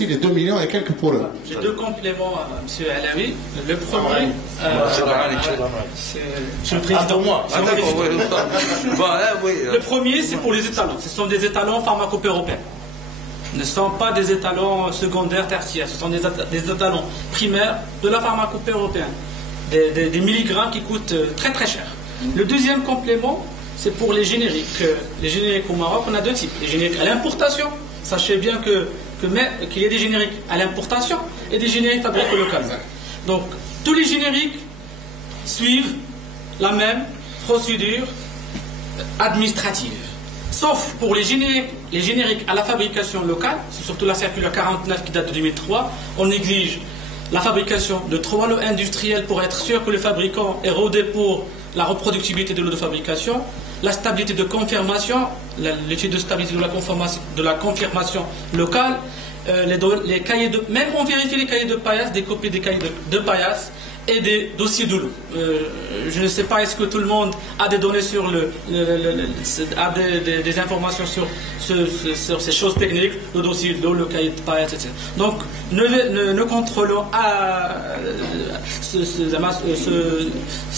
aussi les 2 millions et quelques pour eux. J'ai deux compléments à M. Alaoui. Le premier, c'est le président. Moi. Le premier, c'est pour les étalons. Ce sont des étalons pharmacopées européens. Ce ne sont pas des étalons secondaires, tertiaires. Ce sont des étalons primaires de la pharmacopée européenne. Des milligrammes qui coûtent très très cher. Le deuxième complément, c'est pour les génériques. Les génériques au Maroc, on a deux types. Les génériques à l'importation. Sachez bien qu'il y a des génériques à l'importation et des génériques fabriqués localement. Donc, tous les génériques suivent la même procédure administrative. Sauf pour les génériques à la fabrication locale, c'est surtout la circulaire 49 qui date de 2003, on exige la fabrication de 3 lots industriels pour être sûr que le fabricant est rodé pour la reproductibilité de l'eau de fabrication, la stabilité de confirmation, l'étude de stabilité de la confirmation locale, les cahiers de, même on vérifie les cahiers de paillasse, des copies des cahiers de paillasse et des dossiers de l'eau. Je ne sais pas, est-ce que tout le monde a des données sur a des informations sur ces choses techniques, le dossier de l'eau, le cahier de paillasse, etc. Donc, nous contrôlons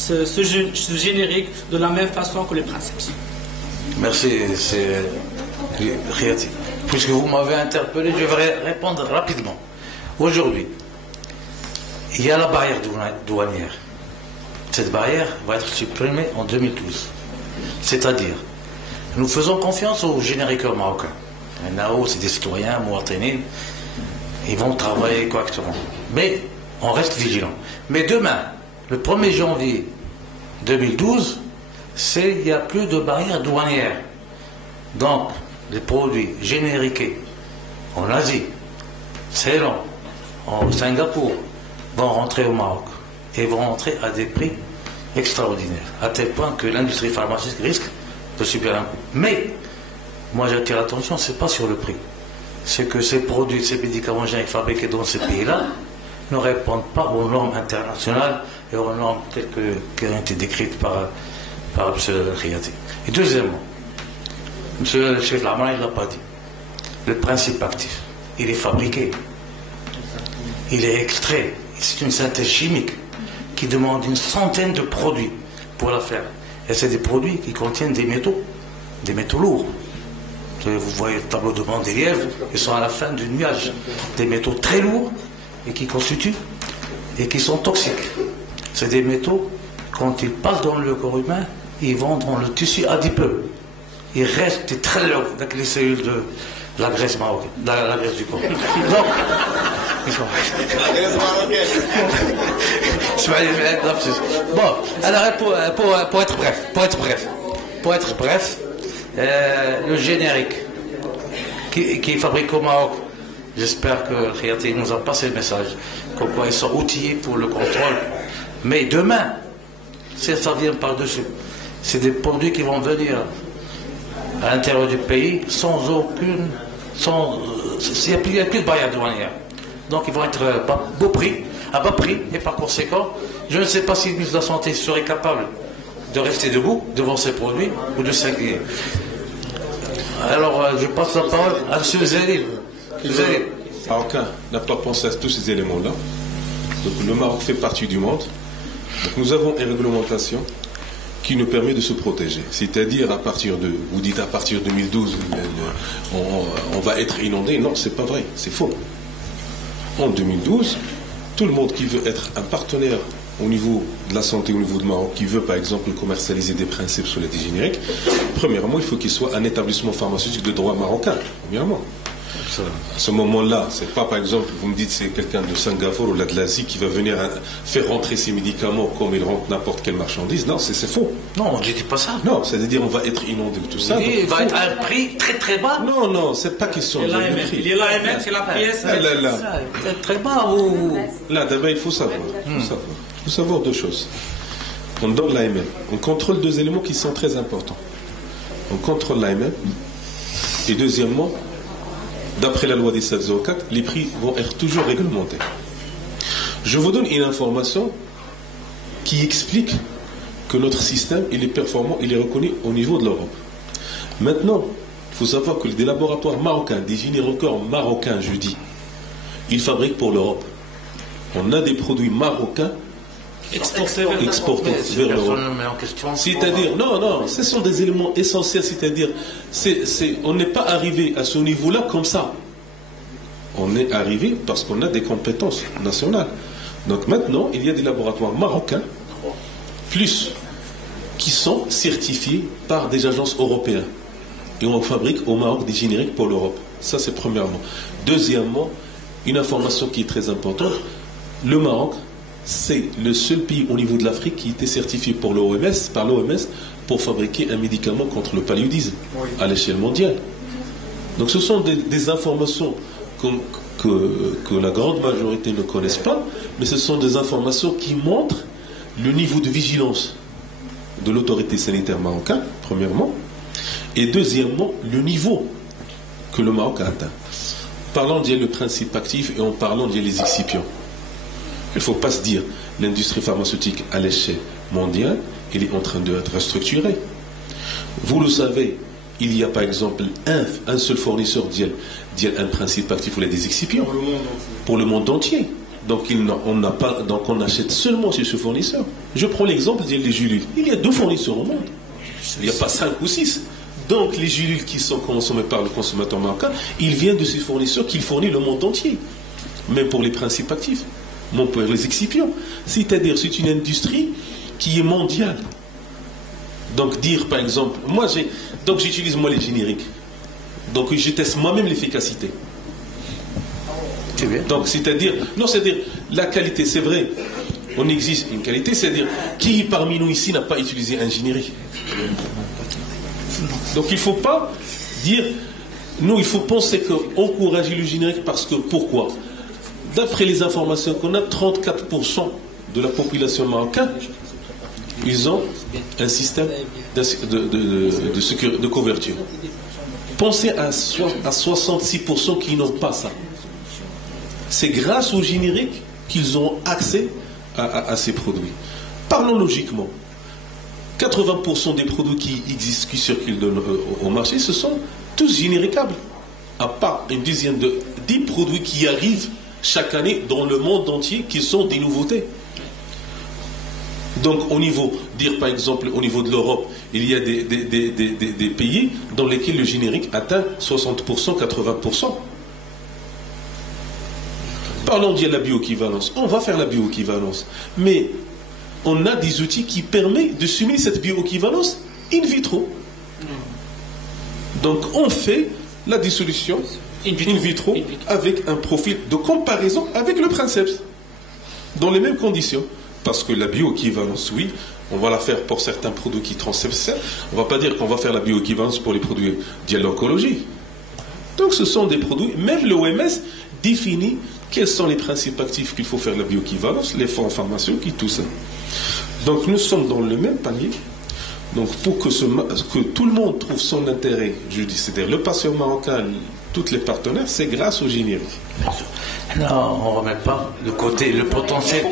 ce générique de la même façon que les principes. Merci, c'est Khiati. Puisque vous m'avez interpellé, je vais répondre rapidement. Aujourd'hui, il y a la barrière douanière. Cette barrière va être supprimée en 2012. C'est-à-dire, nous faisons confiance aux génériqueurs marocains. Les NAO, c'est des citoyens, Mouatinine, ils vont travailler correctement. Mais on reste vigilant. Mais demain, le 1er janvier 2012, il n'y a plus de barrière douanière. Donc, les produits génériqués en Asie, Ceylan, en Singapour, vont rentrer au Maroc et vont rentrer à des prix extraordinaires, à tel point que l'industrie pharmaceutique risque de subir un coup. Mais, moi j'attire l'attention, ce n'est pas sur le prix. C'est que ces produits, ces médicaments génériques fabriqués dans ces pays-là ne répondent pas aux normes internationales et aux normes telles qui ont été décrites par M. Khiati. Et deuxièmement, M. le chef Lamran, il ne l'a pas dit. Le principe actif, il est fabriqué, il est extrait. C'est une synthèse chimique qui demande une centaine de produits pour la faire. Et c'est des produits qui contiennent des métaux lourds. Vous voyez le tableau de Mendeleïev, ils sont à la fin du nuage. Des métaux très lourds et qui constituent et qui sont toxiques. C'est des métaux, quand ils passent dans le corps humain, ils vont dans le tissu adipeux. Ils restent très longs avec les cellules de la graisse marocaine, la graisse du corps. Donc, bon, alors pour être bref, le générique qui est fabriqué au Maroc, j'espère que Khiati nous a passé le message, comme quoi ils sont outillés pour le contrôle. Mais demain, ça vient par-dessus. C'est des produits qui vont venir à l'intérieur du pays sans aucune... il n'y a plus de barrière douanière. Donc ils vont être à bas prix, et par conséquent, je ne sais pas si le ministre de la Santé serait capable de rester debout devant ces produits ou de s'inquiéter. Alors, je passe la parole à M. Zélil. Marocain n'a pas pensé à tous ces éléments-là. Donc le Maroc fait partie du monde. Donc nous avons une réglementation qui nous permet de se protéger. C'est-à-dire vous dites à partir de 2012, on va être inondé. Non, c'est pas vrai, c'est faux. En 2012, tout le monde qui veut être un partenaire au niveau de la santé, au niveau du Maroc, qui veut par exemple commercialiser des principes sur les génériques, premièrement, il faut qu'il soit un établissement pharmaceutique de droit marocain, premièrement. À ce moment-là, c'est pas par exemple, vous me dites c'est quelqu'un de Singapour ou de l'Asie qui va venir faire rentrer ses médicaments comme il rentre n'importe quelle marchandise. Non, c'est faux. Non, je ne dis pas ça. Non, c'est-à-dire on va être inondé de tout ça. Il va être à un prix très très bas. Non, c'est pas question de prix. Il est l'AMF, c'est la pièce. C'est très bas ou... Là, d'abord, il faut savoir. Il faut savoir deux choses. On donne l'AMF. On contrôle deux éléments qui sont très importants. On contrôle l'AMF. Et deuxièmement, d'après la loi des 704, les prix vont être toujours réglementés. Je vous donne une information qui explique que notre système, il est performant, il est reconnu au niveau de l'Europe. Maintenant, il faut savoir que des laboratoires marocains, des gynécologues marocains, je dis, ils fabriquent pour l'Europe. On a des produits marocains exportés vers l'Europe. C'est-à-dire, non, ce sont des éléments essentiels, c'est-à-dire, on n'est pas arrivé à ce niveau-là comme ça. On est arrivé parce qu'on a des compétences nationales. Donc maintenant, il y a des laboratoires marocains, plus, qui sont certifiés par des agences européennes. Et on fabrique au Maroc des génériques pour l'Europe. Ça, c'est premièrement. Deuxièmement, une information qui est très importante, le Maroc, c'est le seul pays au niveau de l'Afrique qui était certifié par l'OMS pour fabriquer un médicament contre le paludisme à l'échelle mondiale. Donc ce sont des informations que la grande majorité ne connaissent pas, mais ce sont des informations qui montrent le niveau de vigilance de l'autorité sanitaire marocaine, premièrement, et deuxièmement, le niveau que le Maroc a atteint. Parlons d'il y a le principe actif et en parlant d'il y a les excipients. Il ne faut pas se dire l'industrie pharmaceutique à l'échelle mondiale, elle est en train d'être restructurée. Vous le savez, il y a par exemple un seul fournisseur d'il y a un principe actif ou des excipients pour le monde entier. Donc on achète seulement chez ce fournisseur. Je prends l'exemple des gélules. Il y a 2 fournisseurs au monde. Il n'y a pas 5 ou 6. Donc les gélules qui sont consommées par le consommateur marocain, ils viennent de ces fournisseurs qui fournissent le monde entier. Même pour les principes actifs, même pour les excipients. C'est-à-dire c'est une industrie qui est mondiale. Donc dire par exemple, j'utilise moi les génériques. Donc je teste moi-même l'efficacité. Donc c'est-à-dire la qualité, c'est vrai. On existe une qualité, c'est-à-dire qui parmi nous ici n'a pas utilisé un générique? Donc il ne faut pas dire, il faut penser qu'encourager le générique parce que, pourquoi? D'après les informations qu'on a, 34% de la population marocaine, ils ont un système de couverture. Pensez à 66% qui n'ont pas ça. C'est grâce au générique qu'ils ont accès à ces produits. Parlons logiquement. 80% des produits qui existent, qui circulent au marché, ce sont tous généricables. À part une dizaine de 10 produits qui arrivent chaque année dans le monde entier, qui sont des nouveautés. Donc par exemple, au niveau de l'Europe, il y a des pays dans lesquels le générique atteint 60%, 80%. Parlons de la bioéquivalence. On va faire la bioéquivalence. Mais on a des outils qui permettent de simuler cette bioéquivalence in vitro. Donc on fait la dissolution in vitro avec un profil de comparaison avec le princeps, dans les mêmes conditions. Parce que la bioéquivalence, oui, on va la faire pour certains produits qui transceptent. On ne va pas dire qu'on va faire la bioéquivalence pour les produits de l'oncologie. Donc ce sont des produits, même l'OMS définit quels sont les principes actifs qu'il faut faire la bioéquivalence, les fonds pharmaceutiques, tout ça. Donc nous sommes dans le même panier. Donc pour que tout le monde trouve son intérêt, je dis, c'est-à-dire le patient marocain, tous les partenaires, c'est grâce au générique. Non, on ne remet pas le potentiel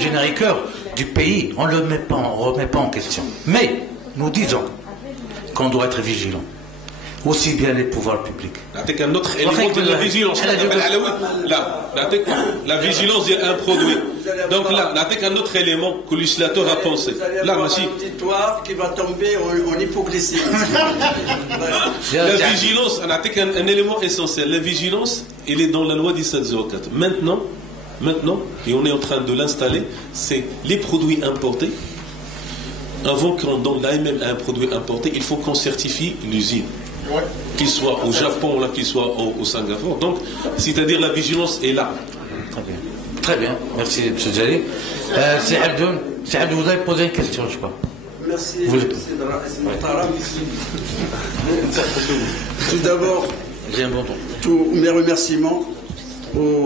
génériqueur du pays, on ne le remet pas en question. Mais nous disons qu'on doit être vigilant. Aussi bien les pouvoirs publics. C'est un autre élément de la vigilance. La vigilance est un produit. Donc là, c'est un autre élément que le législateur a pensé. Là, un auditoire qui va tomber en hypocrisie. La vigilance, c'est un élément essentiel. La vigilance, elle est dans la loi 1704. Maintenant, et on est en train de l'installer, c'est les produits importés. Avant qu'on donne l'AMM à un produit importé, il faut qu'on certifie l'usine. Qu'il soit au Japon, là, qu'il soit au Singapour. Donc, c'est-à-dire la vigilance est là. Très bien. Très bien. Merci, M. Djali. C'est Abdoun, vous avez posé une question, je crois. Merci. Tout d'abord, tous mes remerciements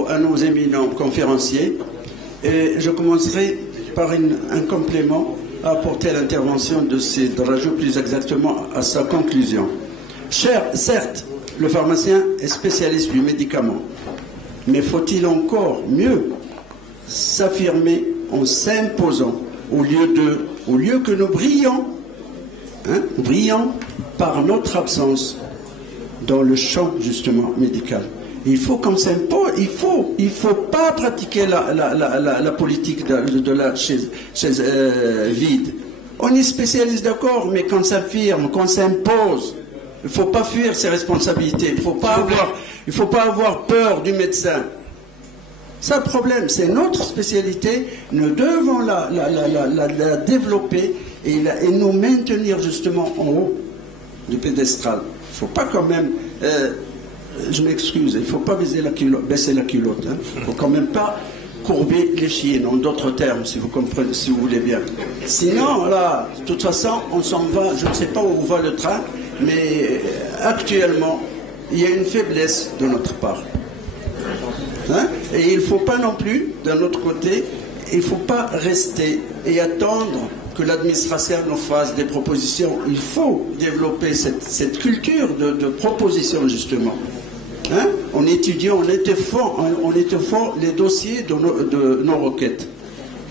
à nos éminents conférenciers. Et je commencerai par un complément à apporter à l'intervention de Seydi Darajo, plus exactement à sa conclusion. Certes, le pharmacien est spécialiste du médicament, mais faut-il encore mieux s'affirmer en s'imposant au lieu que nous brillons par notre absence dans le champ justement médical. Il faut qu'on s'impose, il faut pas pratiquer la politique de la chaise vide. On est spécialiste, d'accord, mais qu'on s'affirme, qu'on s'impose. Il ne faut pas fuir ses responsabilités. Il ne faut pas avoir peur du médecin. Ça, le problème, c'est notre spécialité. Nous devons la développer et nous maintenir justement en haut du pédestal. Il ne faut pas quand même... je m'excuse, il ne faut pas baisser la culotte. Hein. Il ne faut quand même pas courber les chiens, en d'autres termes, si vous comprenez, si vous voulez bien. Sinon, là, de toute façon, on s'en va, je ne sais pas où va le train, mais actuellement, il y a une faiblesse de notre part. Hein? Et il ne faut pas non plus, d'un autre côté, il ne faut pas rester et attendre que l'administration nous fasse des propositions. Il faut développer cette culture de proposition, justement. Hein? On étudie, on étoffe les dossiers de nos requêtes.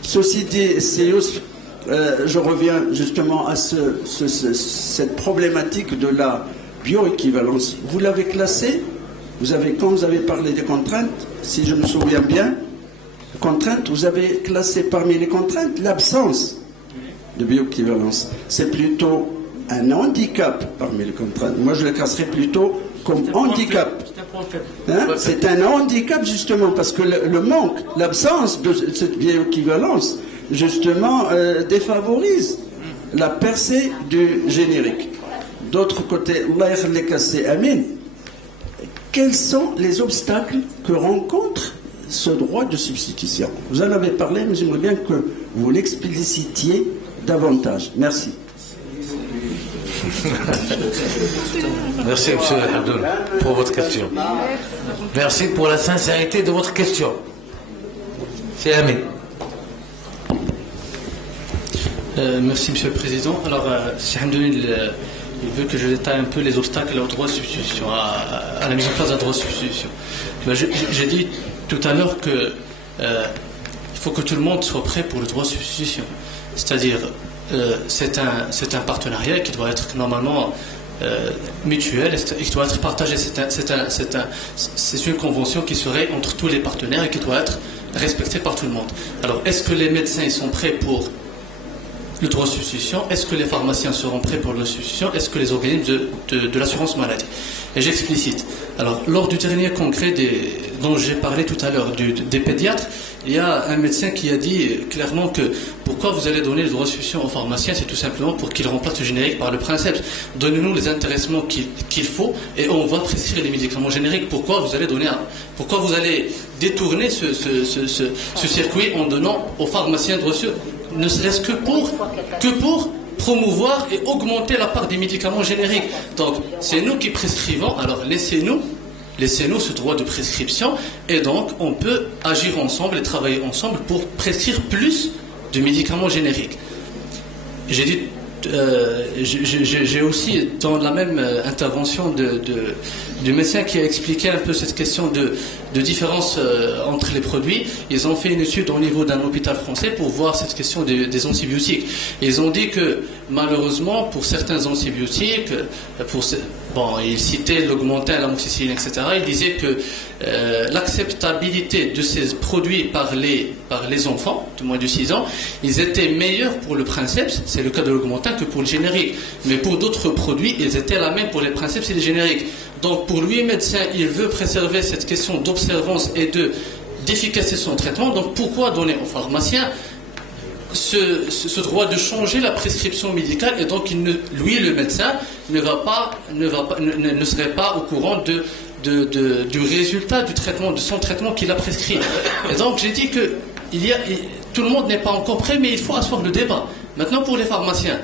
Ceci dit, je reviens justement à cette problématique de la bioéquivalence. Vous l'avez classée, quand vous avez parlé des contraintes, si je me souviens bien, contraintes, vous avez classé parmi les contraintes l'absence de bioéquivalence. C'est plutôt un handicap parmi les contraintes. Moi, je le classerais plutôt comme handicap. Hein? C'est un handicap, justement, parce que le manque, l'absence de cette bioéquivalence, justement, défavorise la percée du générique. D'autre côté, Amin, quels sont les obstacles que rencontre ce droit de substitution? Vous en avez parlé, mais j'aimerais bien que vous l'explicitiez davantage. Merci. Merci, M. Abdoul, pour votre question. Merci pour la sincérité de votre question. C'est Amin. Merci, M. le Président. Alors, il veut que je détaille un peu les obstacles au droit de substitution, à la mise en place d'un droit de substitution. J'ai dit tout à l'heure qu'il faut que tout le monde soit prêt pour le droit de substitution. C'est-à-dire, c'est un partenariat qui doit être normalement mutuel et qui doit être partagé. C'est une convention qui serait entre tous les partenaires et qui doit être respectée par tout le monde. Alors, est-ce que les médecins sont prêts pour le droit de substitution? Est-ce que les pharmaciens seront prêts pour le droit de substitution? Est-ce que les organismes de l'assurance maladie? Et j'explicite. Alors, lors du dernier congrès dont j'ai parlé tout à l'heure, des pédiatres, il y a un médecin qui a dit clairement que pourquoi vous allez donner le droit de substitution aux pharmaciens, c'est tout simplement pour qu'ils remplacent le générique par le princeps. Donnez-nous les intéressements qu'il faut et on va prescrire les médicaments génériques. Pourquoi vous allez détourner ce circuit en donnant aux pharmaciens de reçu, ne serait-ce que pour promouvoir et augmenter la part des médicaments génériques. Donc, c'est nous qui prescrivons, alors laissez-nous ce droit de prescription et donc on peut agir ensemble et travailler ensemble pour prescrire plus de médicaments génériques. J'ai dit, j'ai aussi dans la même intervention du médecin qui a expliqué un peu cette question de différence entre les produits. Ils ont fait une étude au niveau d'un hôpital français pour voir cette question des antibiotiques. Ils ont dit que malheureusement pour certains antibiotiques, ils citaient l'augmentin, l'amoxicilline, etc. Ils disaient que l'acceptabilité de ces produits par les enfants de moins de 6 ans, ils étaient meilleurs pour le princeps, c'est le cas de l'augmentin, que pour le générique. Mais pour d'autres produits, ils étaient la même pour les princeps et les génériques. Donc pour lui, médecin, il veut préserver cette question d'observance et d'efficacité de son traitement. Donc pourquoi donner aux pharmaciens ce droit de changer la prescription médicale, et donc lui, le médecin, ne serait pas au courant du résultat du traitement, de son traitement qu'il a prescrit. Et donc j'ai dit que tout le monde n'est pas encore prêt, mais il faut asseoir le débat. Maintenant pour les pharmaciens.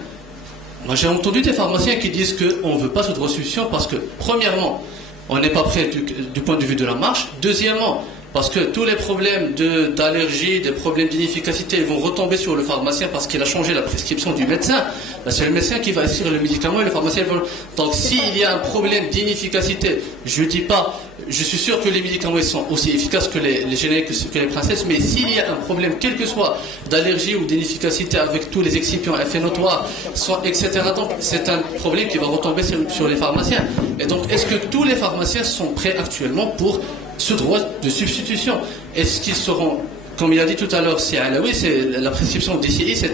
Moi j'ai entendu des pharmaciens qui disent qu'on ne veut pas ce droit de substitution parce que, premièrement, on n'est pas prêt du point de vue de la marche. Deuxièmement, Parce que tous les problèmes d'allergie, des problèmes d'inefficacité vont retomber sur le pharmacien parce qu'il a changé la prescription du médecin. Ben, c'est le médecin qui va inscrire le médicament et le pharmacien va... Donc s'il y a un problème d'inefficacité, je dis pas, je suis sûr que les médicaments sont aussi efficaces que les génériques, que les princesses, mais s'il y a un problème, quel que soit, d'allergie ou d'inefficacité avec tous les excipients, effets notoires, etc., donc c'est un problème qui va retomber sur les pharmaciens. Et donc est-ce que tous les pharmaciens sont prêts actuellement pour ce droit de substitution? Est-ce qu'ils seront, comme il a dit tout à l'heure, c'est la prescription DCI, c'est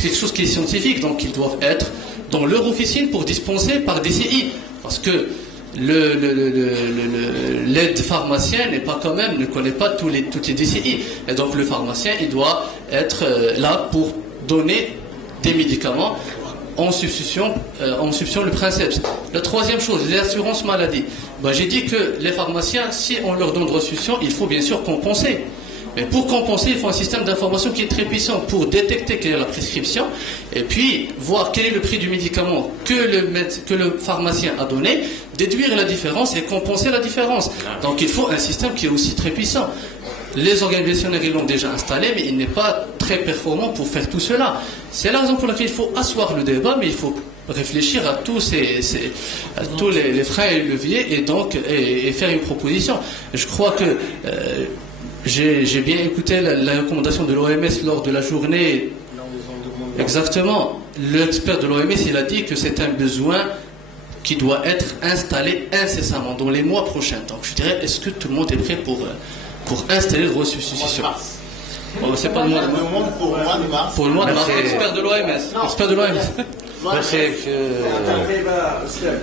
quelque chose qui est scientifique, donc ils doivent être dans leur officine pour dispenser par DCI, parce que l'aide pharmacien n'est pas quand même, ne connaît pas toutes les DCI, et donc le pharmacien il doit être là pour donner des médicaments en substitution le principe. La troisième chose, l'assurance maladie. Ben, j'ai dit que les pharmaciens, si on leur donne restitution, il faut bien sûr compenser. Mais pour compenser, il faut un système d'information qui est très puissant pour détecter quelle est la prescription et puis voir quel est le prix du médicament que le pharmacien a donné, déduire la différence et compenser la différence. Donc il faut un système qui est aussi très puissant. Les organisations ils l'ont déjà installé, mais il n'est pas très performant pour faire tout cela. C'est la raison pour laquelle il faut asseoir le débat, mais il faut réfléchir à tous tous les freins et leviers et faire une proposition. Je crois que j'ai bien écouté la recommandation de l'OMS lors de la journée. Exactement. L'expert de l'OMS, il a dit que c'est un besoin qui doit être installé incessamment dans les mois prochains. Donc je dirais, est-ce que tout le monde est prêt pour installer le droit de substitution? C'est pas le mois de mars. Pour le mois de mars. Expert de l'OMS. Expert de l'OMS. Merci.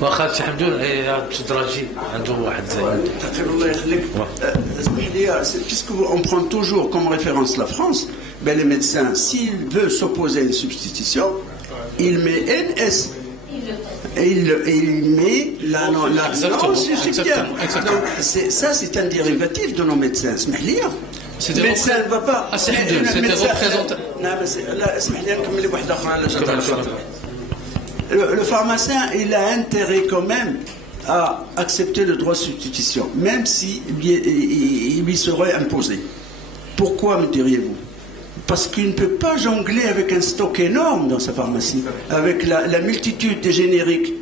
واخا سي حمدون باش تراجي عنده واحد الله يخليك. اسمح لي, puisqu'on prend toujours comme référence la France, ben les médecins, s'il veut s'opposer à une substitution, il met NS. Et il met la non-substitution. Donc ça, c'est un dérivatif de nos médecins. Le médecin ne va pas. Le pharmacien, il a intérêt quand même à accepter le droit de substitution, même si il lui serait imposé. Pourquoi, me diriez-vous? Parce qu'il ne peut pas jongler avec un stock énorme dans sa pharmacie, avec la multitude de génériques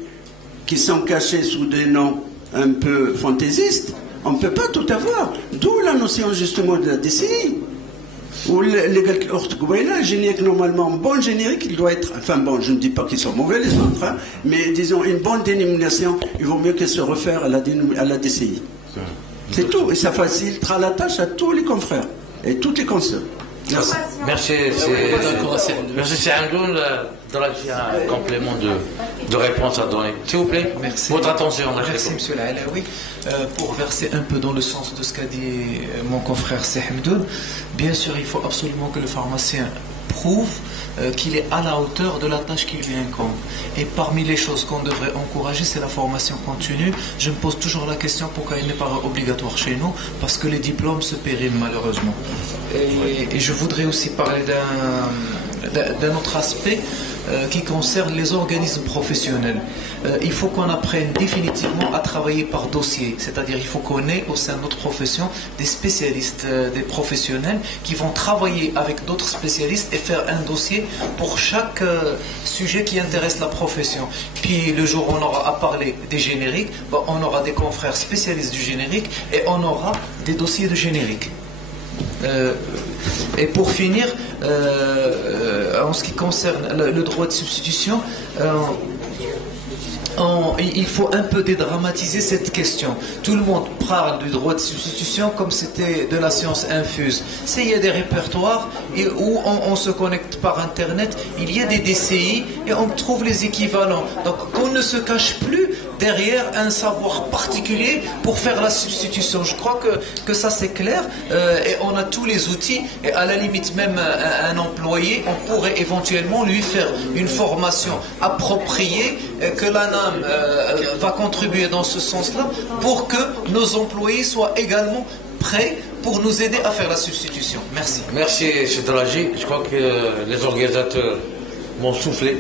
qui sont cachés sous des noms un peu fantaisistes. On ne peut pas tout avoir. D'où la notion justement de la DCI. Ou le générique, normalement, bon générique, il doit être, enfin bon, je ne dis pas qu'ils sont mauvais les autres, hein, mais disons une bonne dénomination, il vaut mieux qu'elle se réfère à la DCI. C'est tout, et ça facilitera la tâche à tous les confrères et toutes les consoeurs. Merci. Merci, c'est un complément de réponse à donner. S'il vous plaît, merci. Votre attention. Merci, monsieur Alaoui. Pour verser un peu dans le sens de ce qu'a dit mon confrère Sehemdoun, bien sûr, il faut absolument que le pharmacien prouve qu'il est à la hauteur de la tâche qui lui incombe. Et parmi les choses qu'on devrait encourager, c'est la formation continue. Je me pose toujours la question pourquoi il n'est pas obligatoire chez nous, parce que les diplômes se périment malheureusement. Et je voudrais aussi parler d'un autre aspect qui concerne les organismes professionnels. Il faut qu'on apprenne définitivement à travailler par dossier, c'est-à-dire il faut qu'on ait au sein de notre profession des spécialistes, des professionnels qui vont travailler avec d'autres spécialistes et faire un dossier pour chaque sujet qui intéresse la profession. Puis le jour où on aura à parler des génériques, on aura des confrères spécialistes du générique et on aura des dossiers de générique. Et pour finir, en ce qui concerne le droit de substitution, il faut un peu dédramatiser cette question. Tout le monde parle du droit de substitution comme c'était de la science infuse. Il y a des répertoires où on se connecte par Internet, il y a des DCI et on trouve les équivalents. Donc qu'on ne se cache plus derrière un savoir particulier pour faire la substitution. Je crois que ça c'est clair et on a tous les outils et à la limite même un employé, on pourrait éventuellement lui faire une formation appropriée que l'ANAM va contribuer dans ce sens-là pour que nos employés soient également prêts pour nous aider à faire la substitution. Merci. Merci, M. Draghi. Je crois que les organisateurs m'ont soufflé.